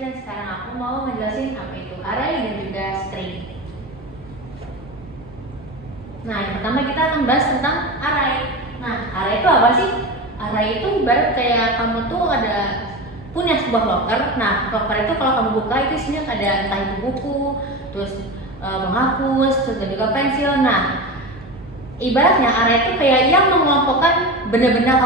dan sekarang aku mau ngejelasin apa itu array dan juga string. Nah, yang pertama kita akan bahas tentang array. Nah, array itu apa sih? Array itu ibarat kayak kamu tuh ada punya sebuah locker. Nah, locker itu kalau kamu buka itu isinya ada entah itu buku, terus menghapus, terus juga pensil. Nah, ibaratnya array itu kayak yang mengelompokkan benda-benda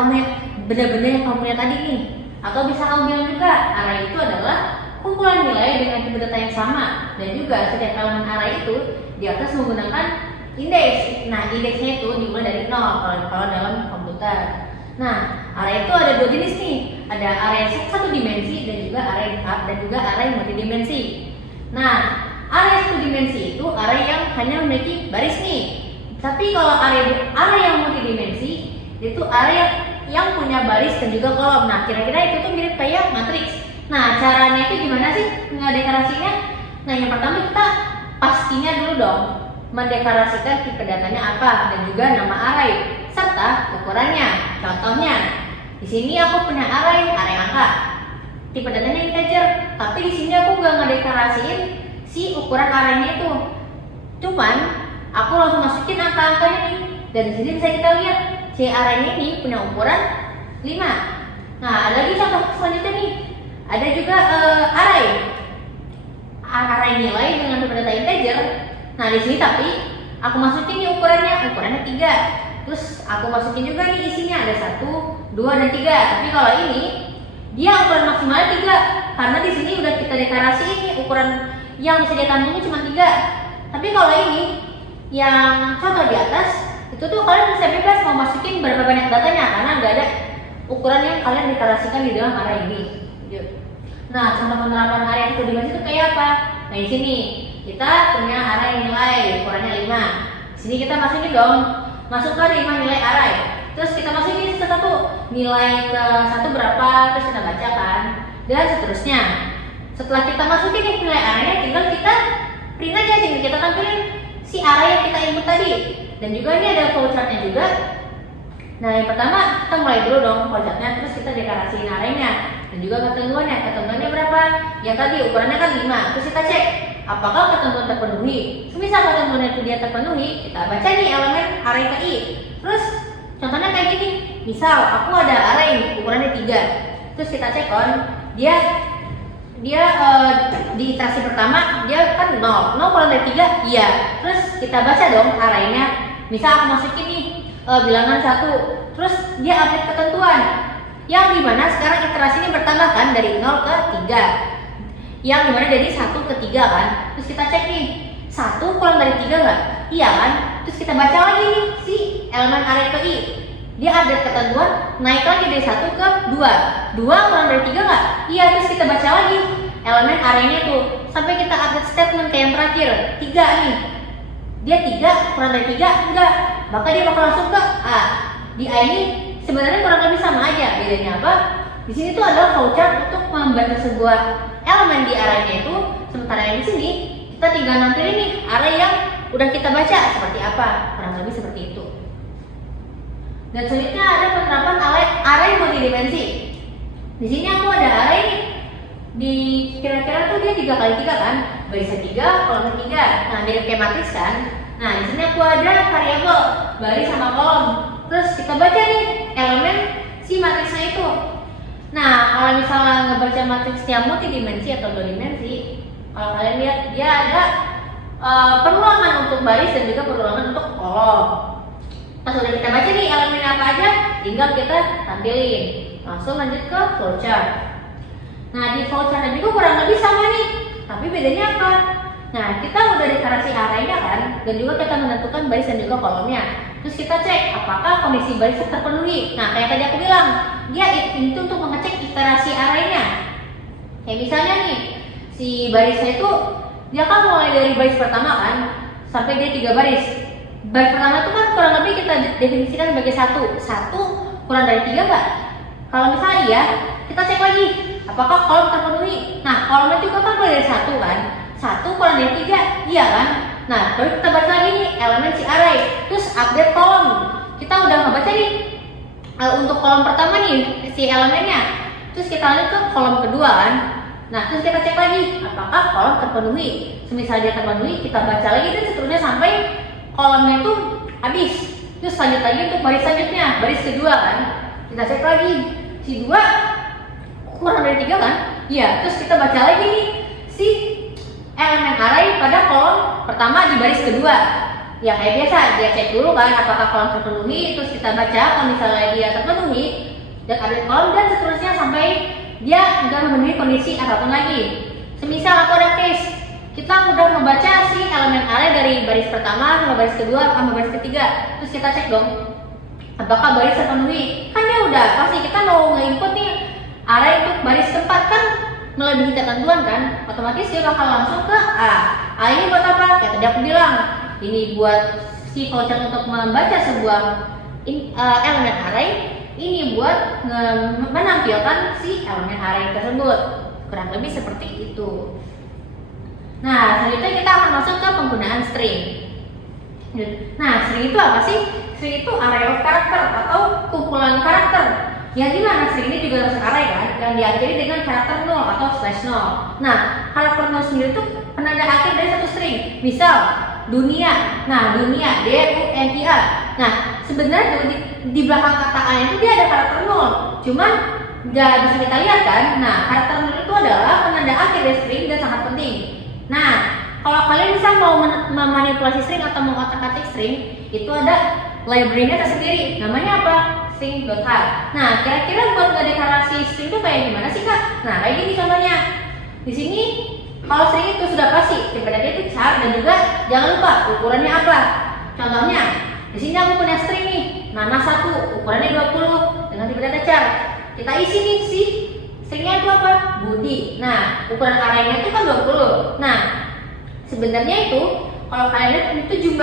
yang kamu punya tadi nih. Atau bisa kamu bilang juga array itu adalah kumpulan nilai dengan tipe data yang sama, dan juga setiap elemen array itu di atas menggunakan indeks. Nah, indeksnya itu dimulai dari 0 kalau dalam komputer. Nah, array itu ada dua jenis nih. Ada array satu dimensi dan juga array multidimensi. Nah, array satu dimensi itu array yang hanya memiliki baris nih. Tapi kalau array yang multidimensi itu array yang punya baris dan juga kolom. Nah, kira-kira itu tuh mirip kayak matriks. Nah, caranya itu gimana sih ngedeklarasinya? Nah, yang pertama kita pastinya dulu dong mendeklarasikan tipe datanya apa dan juga nama array serta ukurannya. Contohnya, di sini aku punya array angka. Tipe datanya integer, tapi di sini aku nggak ngedeklarasiin si ukuran arraynya itu. Cuman aku langsung masukin angka-angkanya nih. Dan di sini bisa kita lihat si arraynya ini punya ukuran 5. Nah, ada lagi contoh selanjutnya nih. Ada juga array nilai dengan tipe data integer. Nah, di sini tapi aku masukin nih ukurannya 3. Terus aku masukin juga nih isinya ada 1, 2 dan 3. Tapi kalau ini dia ukuran maksimalnya 3 karena di sini udah kita deklarasiin nih ukuran yang bisa ditampung cuma 3. Tapi kalau ini yang contoh di atas itu tuh kalian bisa bebas mau masukin berapa banyak datanya karena nggak ada ukuran yang kalian deklarasikan di dalam array ini. Nah, contoh penerapan array satu dimensi itu kayak apa? Nah, di sini kita punya array nilai ukurannya 5. Di sini kita masukin dong, masukkan 5 nilai array. Terus kita masukin satu nilai ke satu berapa, terus kita baca kan, dan seterusnya. Setelah kita masukin nih nilai arraynya, tinggal kita print aja, tinggal kita tampilin si array yang kita input tadi. Dan juga ini ada flowchartnya juga. Nah, yang pertama kita mulai dulu dong flowchartnya, terus kita deklarasiin arraynya dan juga ketentuannya berapa? Yang tadi ukurannya kan 5. Terus kita cek apakah ketentuan terpenuhi. Semisal ketentuan itu dia terpenuhi, kita baca nih elemen array KI. Terus contohnya kayak gini. Misal aku ada array ukurannya 3. Terus kita cek on dia di iterasi pertama dia kan 0 kurang dari 3, iya. Terus kita baca dong arraynya. Misal aku masukin nih bilangan 1, terus dia update ketentuan yang dimana sekarang iterasi ini bertambah kan dari 0 ke 3, yang dimana dari 1 ke 3 kan. Terus kita cek nih 1 kurang dari 3 nggak? Iya kan. Terus kita baca lagi nih si elemen array KI, dia update ketentuan naik lagi dari 1 ke 2 kurang dari 3 nggak? Iya. Terus kita baca lagi elemen arraynya tuh sampai kita update statement ke yang terakhir 3 nih, dia 3 kurang dari 3 enggak, maka dia bakal langsung ke A. Di A ini sebenarnya kurang lebih sama aja, bedanya apa? Di sini tuh adalah flowchart untuk membaca sebuah elemen di arraynya itu, sementara yang di sini kita tinggal nampilin nih array yang udah kita baca seperti apa, kurang lebih seperti itu. Dan selanjutnya ada penerapan array multidimensi. Di sini aku ada array nih, di kira-kira tuh dia 3x3 kan, barisnya 3, kolomnya 3. Nah, mirip kayak matriks kan. Nah, di sini aku ada variabel baris sama kolom. Terus kita baca nih elemen si matriksnya itu. Nah, kalau misalnya ngebaca matriksnya multidimensi atau 2 dimensi, kalau kalian lihat dia ada perulangan untuk baris dan juga perulangan untuk kolom. Pas udah kita baca nih elemen apa aja, tinggal kita tampilin. Langsung lanjut ke flowchart. Nah, di flowchartnya juga kurang lebih sama nih, tapi bedanya apa? Nah, kita udah deklarasi arraynya kan, dan juga kita menentukan baris dan juga kolomnya. Terus kita cek apakah kondisi baris terpenuhi. Nah, kayak tadi aku bilang, dia itu untuk mengecek iterasi arraynya. Kayak misalnya nih, si barisnya itu dia kan mulai dari baris pertama kan, sampai dia 3 baris. Baris pertama itu kan kurang lebih kita definisikan sebagai 1 kurang dari 3 nggak? Kalau misalnya iya, kita cek lagi apakah kolom terpenuhi. Nah, kolomnya juga kan mulai dari 1 kan, 1 kurang dari 3, iya kan. Nah, baru kita baca lagi nih elemen si array, terus update kolom. Kita udah ngebaca nih untuk kolom pertama nih si elemennya, terus kita lanjut ke kolom kedua kan. Nah, terus kita cek lagi apakah kolom terpenuhi. Semisal dia terpenuhi, kita baca lagi dan seterusnya sampai kolomnya itu habis. Terus lanjut lagi untuk baris selanjutnya, baris kedua kan. Kita cek lagi si 2 kurang dari 3 kan? Iya, terus kita baca lagi nih si elemen array pada kolom pertama di baris kedua. Ya kayak biasa, dia cek dulu kan apakah kolom terpenuhi, terus kita baca kalau misalnya dia terpenuhi dan update kolom dan seterusnya sampai dia udah memenuhi kondisi apapun lagi. Semisal aku ada case, kita udah membaca si elemen array dari baris pertama sama baris kedua sama baris ketiga, terus kita cek dong apakah baris terpenuhi. Kan dia udah pasti kita mau nge-input nih array untuk baris keempat kan melebihi ketentuan kan, otomatis dia bakal langsung ke A ini buat apa? Kayak tadi aku bilang, ini buat si flowchart untuk membaca sebuah elemen array, ini buat menampilkan si elemen array tersebut. Kurang lebih seperti itu. Nah, selanjutnya kita akan masuk ke penggunaan string. Nah, string itu apa sih? String itu array of character atau kumpulan karakter. Yang dimana string ini juga termasuk array kan, yang diakhiri dengan karakter 0 atau /0. Nah, karakter 0 sendiri itu penanda akhir dari satu string. Misal dunia. Nah, dunia DUNIA. Nah, sebenarnya tuh di belakang kata A itu dia ada karakter 0. Cuman nggak bisa kita lihat kan. Nah, karakter 0 itu adalah penanda akhir dari string dan sangat penting. Nah, kalau kalian bisa mau memanipulasi string atau mengotak-atik string, itu ada library-nya tersendiri. Namanya apa? String.h. Nah, kira-kira buat ngedeklarasi string itu kayak gimana sih kak? Nah, kayak gini contohnya. Di sini kalau string itu sudah pasti, tipe-tipe itu char dan juga jangan lupa ukurannya apa. Contohnya, di sini aku punya string nih, nama 1, ukurannya 20 dengan tipe-tipe char. Kita isi nih si stringnya itu apa? Budi. Nah, ukuran array-nya itu kan 20. Nah, sebenarnya itu kalau kalian lihat itu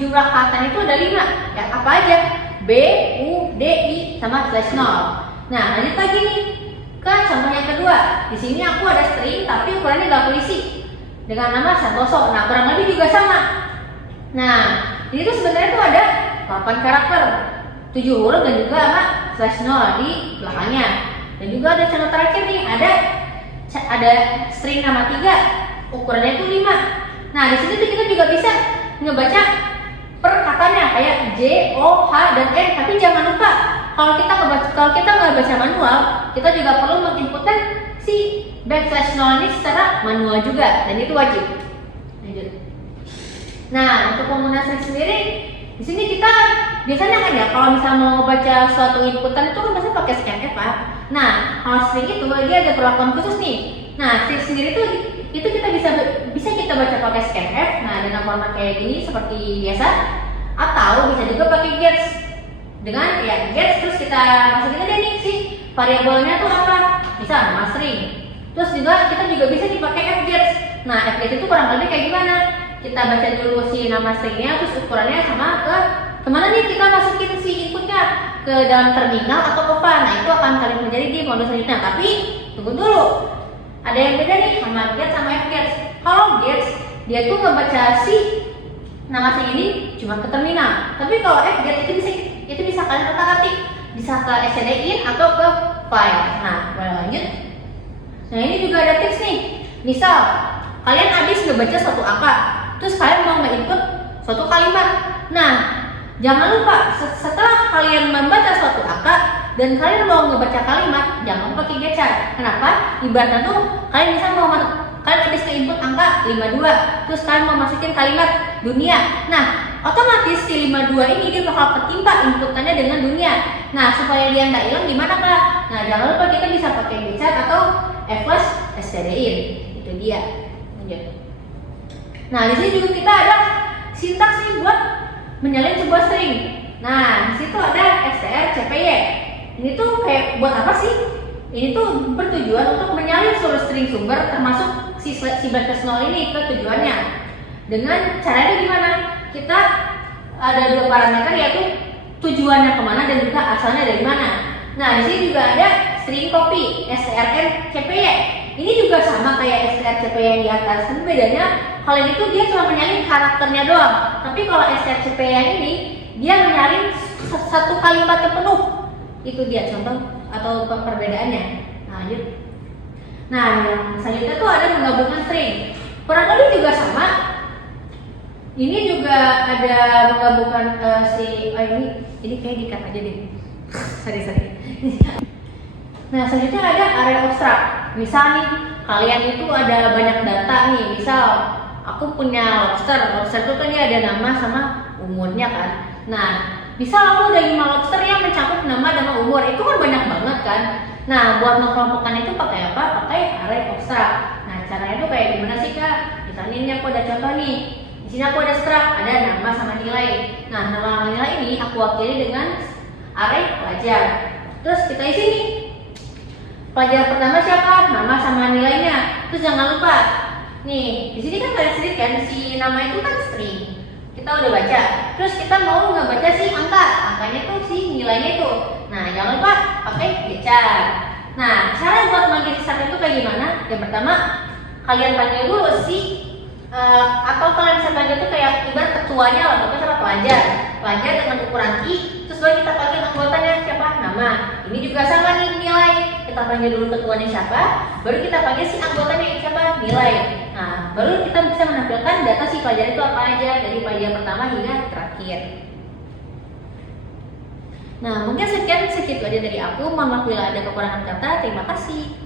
jumlah katanya itu ada 5. Ya, apa aja? B, U, D, I sama /0. Nah, lanjut lagi nih ke contoh yang kedua. Di sini aku ada string tapi ukurannya gak aku isi dengan nama Santoso. Nah, kurang lebih juga sama. Nah, ini tuh sebenarnya tuh ada 8 karakter, 7 huruf dan juga sama /0 di belakangnya. Dan juga ada contoh terakhir nih, ada string nama 3, ukurannya itu 5. Nah, di sini tuh kita juga bisa ngebaca per katanya kayak J, O, H dan N. Tapi jangan lupa kalau kita nggak baca manual, kita juga perlu menginputkan si /0 ini secara manual juga dan itu wajib. Lanjut. Nah, untuk penggunaan string sendiri, di sini kita biasanya kan ya kalau misalnya mau baca suatu inputan itu kan biasanya pakai scanf Pak. Nah, kalau string itu dia ada perlakuan khusus nih. Nah, string sendiri itu kita bisa kita baca pakai scanf. Nah, dengan format kayak gini seperti biasa, atau bisa juga pakai gets. Dengan ya gets terus kita masukin aja nih si variabelnya tuh apa? Misal nama string. Terus juga kita juga bisa dipakai fgets. Nah, fgets itu kurang lebih kayak gimana? Kita baca dulu si nama stringnya, terus ukurannya sama ke kemana nih kita masukin si inputnya, ke dalam terminal atau ke file. Nah, itu akan kalian pelajari di modul selanjutnya. Tapi tunggu dulu, ada yang beda nih sama gets sama fgets. Kalau gets dia tuh ngebaca si nama string ini cuma ke terminal. Tapi kalau fgets itu bisa kalian otak-atik, bisa ke stdin atau ke file. Nah, mulai lanjut. Nah, ini juga ada tips nih. Misal kalian habis ngebaca suatu angka, terus kalian mau nge-input suatu kalimat. Nah, jangan lupa setelah kalian membaca suatu angka dan kalian mau ngebaca kalimat, jangan lupa pakai gecar. Kenapa? Ibaratnya tuh kalian habis ke-input angka 52, terus kalian mau masukin kalimat dunia. Nah, otomatis si 52 ini dia bakal ketimpa inputannya dengan dunia. Nah, supaya dia nggak hilang gimana kak? Nah, jangan lupa kita bisa pakai gecar atau /stdin. Itu dia. Lanjut. Nah, di sini juga kita ada sintaks nih buat menyalin sebuah string. Nah, di situ ada strcpy. Ini tuh kayak buat apa sih? Ini tuh bertujuan untuk menyalin seluruh string sumber termasuk si /0 ini ke tujuannya. Dengan caranya gimana? Kita ada 2 parameter yaitu tujuannya kemana dan juga asalnya dari mana. Nah, di sini juga ada string copy strncpy. Ini juga sama kayak strcpy yang di atas, tapi bedanya kalau itu dia cuma menyalin karakternya doang. Tapi kalau strcpy yang ini dia menyalin satu kalimat yang penuh. Itu dia contoh atau perbedaannya. Nah, lanjut. Nah, yang selanjutnya tuh ada menggabungkan string. Kurang lebih juga sama. Ini juga ada menggabungkan ini kayak dikat aja deh. sorry. Nah, selanjutnya ada array abstrak. Misal nih, kalian itu ada banyak data nih. Misal aku punya lobster itu kan dia ada nama sama umurnya kan. Nah, misal aku udah 5 lobster yang mencakup nama dan umur, itu kan banyak banget kan. Nah, buat mengelompokkan itu pakai apa? Pakai array abstrak. Nah, caranya tuh kayak gimana sih kak? Misalnya ini aku ada contoh nih. Di sini aku ada struct, ada nama sama nilai. Nah, nama sama nilai ini aku wakili dengan array pelajar. Terus kita isi nih. Pelajar pertama siapa? Nama sama nilainya. Terus jangan lupa, nih di sini kan ada sedikit kan si nama itu kan string. Kita udah baca. Terus kita mau nggak baca si angkanya tuh si nilainya itu. Nah jangan lupa pakai gecar. Nah cara buat manggil si struct itu kayak gimana? Yang pertama kalian panggil dulu si atau kalian bisa panggil tuh kayak ibarat ketuanya lah, tapi sama pelajar dengan ukuran i. Terus baru kita panggil anggotanya siapa? Nama. Ini juga sama nih nilai. Kita panggil dulu ketuanya siapa, baru kita panggil si anggotanya siapa? Nilai. Nah, baru kita bisa menampilkan data si pelajar itu apa aja dari pelajar pertama hingga terakhir. Nah, mungkin sekian segitu aja dari aku. Mohon maaf bila ada kekurangan kata. Terima kasih.